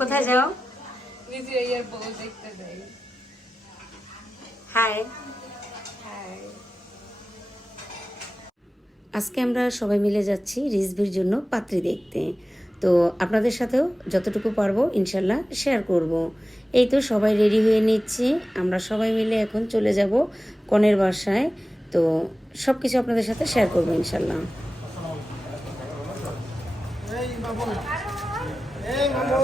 কোথায় যাও? নিজের ইয়ার বউ দেখতে যাই। হাই হাই আজকে আমরা সবাই মিলে যাচ্ছি রিজভির জন্য পাত্রী দেখতে। তো আপনাদের সাথেও যতটুকু পারব ইনশাল্লাহ শেয়ার করব। এই তো সবাই রেডি হয়ে নিচ্ছি। আমরা সবাই মিলে এখন চলে যাব কনের বাসায়। তো সব কিছু আপনাদের সাথে শেয়ার করব ইনশাল্লাহ।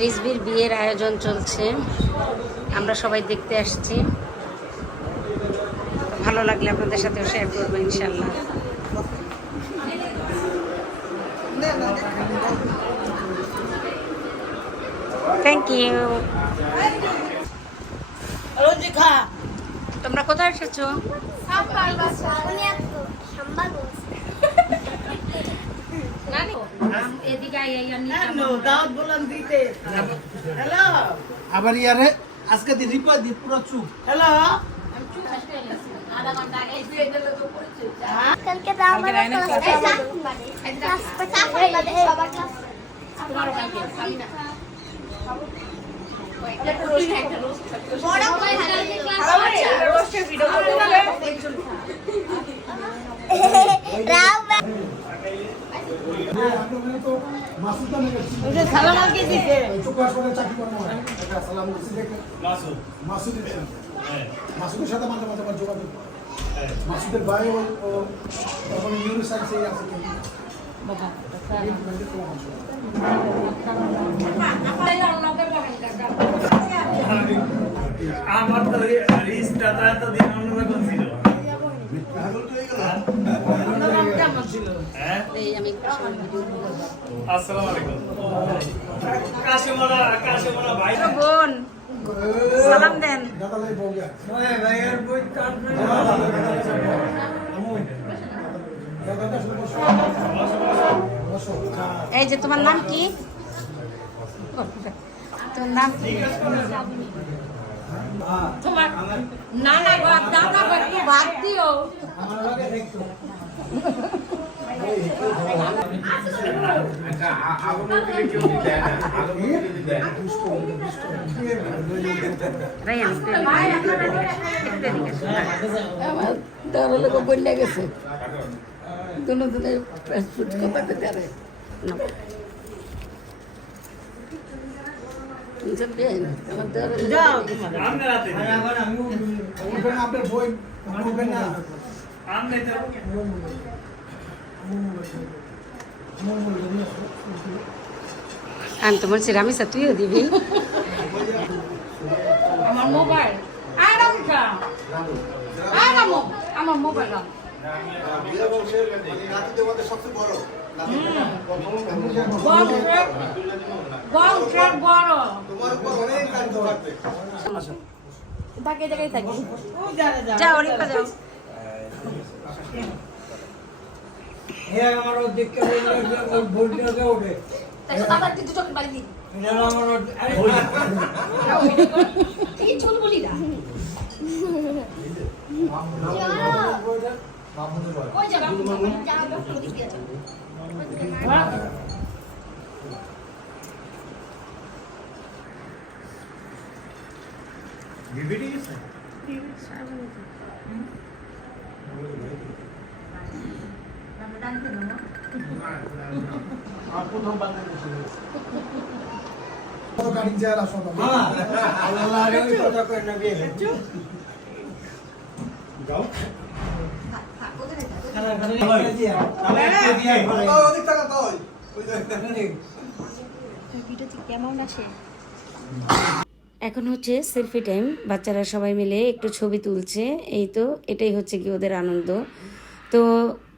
রিজবির বিয়ের আয়োজন চলছে। আমরা সবাই দেখতে আসছি। ভালো লাগলে আপনাদের সাথেও শেয়ার করব ইনশাল্লাহ থ্যাংক ইউ তোমরা কোথায় এসেছ? এদিকে আবার ইয়ারে আজকে দি রিপা দি পুরো চুপ হ্যালো কালকে তো আমার সালামাকে দিতে চুকার করে চাকরি করবো মাসুদের সাথে মাঝে মাঝে আমার যোগাযোগ মাসুদের ভাই তখন নিউরো সায়েন্সে আছে। কি আমার তো রিস্কটা তো এতদিন অন্যরকম ছিল হ্যাঁ এই আমি আসসালামু আলাইকুম কাশিমারা কাশিমারা ভাই বোন সালাম দেন। বসো এই যে তোমার নাম কি? তোমার নাম? কি তোমার না না বাদ দাও। না বাদ দিও, বাদ দিও আমার লাগে দেখতো রায়ান তারা লোক বন্যা গেছে। দুনো দিনে রাতে উঠবেন না আপনার বই না। আমি তো বলছি রামিসা তুইও দিবি? আমার মোবাইল। আরাম খা আরাম আমার মোবাইল বড় ট্রেক বড় তাকে জায়গায় থাকি। যাও রিপা যাও। হ্যাঁ আমার দেখতে ভোল্টে ওঠে। আবার তুই দুটো বাড়ি এখন হচ্ছে সেলফি টাইম, বাচ্চারা সবাই মিলে একটু ছবি তুলছে। এই তো, এটাই হচ্ছে কি ওদের আনন্দ। তো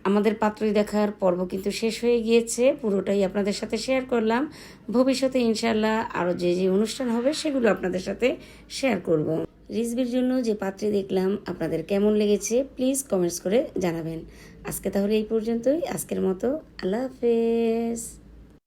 আমাদের পাত্রই দেখার পর্ব কিন্তু শেষ হয়ে গিয়েছে। পুরোটাই আপনাদের সাথে শেয়ার করলাম। ভবিষ্যতে ইনশাল্লাহ আরও যে যে অনুষ্ঠান হবে সেগুলো আপনাদের সাথে শেয়ার করব। রিজবির জন্য যে পাত্রে দেখলাম, আপনাদের কেমন লেগেছে প্লিজ কমেন্টস করে জানাবেন। আজকে তাহলে এই পর্যন্তই। আজকের মতো আল্লাহ হাফেজ।